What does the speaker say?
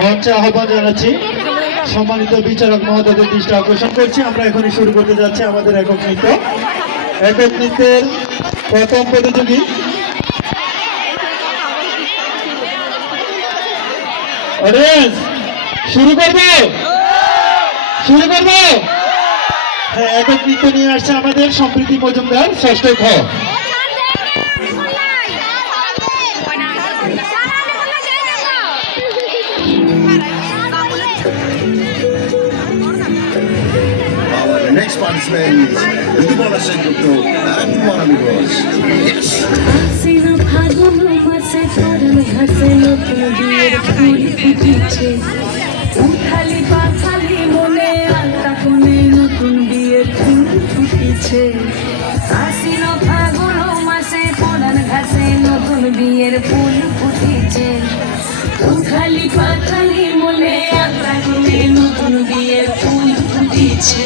মঞ্চে আহ্বান জানাচ্ছি। সম্মানিত বিচারক মহোদয়দের দৃষ্টি আকর্ষণ করছি, আমরা এখনই শুরু করতে যাচ্ছি আমাদের একক নৃত্য। একক নৃত্যের প্রথম প্রতিযোগী অডিয়েন্স, শুরু করবো শুরু করবো হ্যাঁ, একক নৃত্য নিয়ে আসছে আমাদের সম্প্রীতি মজুমদার, ষষ্ঠ খ। Next participant is Ritubala Sengupto and Monami Bros. Yes. Asina phagun mase paran ghase notun biyer phul ফুটেছে উঠালি পাথালি মনে আলতা কোণে নতুন বিয়ের ফুল ফুটেছে আসিনা ফাগুন মাসে পারান ঘাসে নতুন বিয়ের ফুল ফুটেছে উঠালি পাথালি মনে আলতা কোণে নতুন বিয়ের ফুল ফুটেছে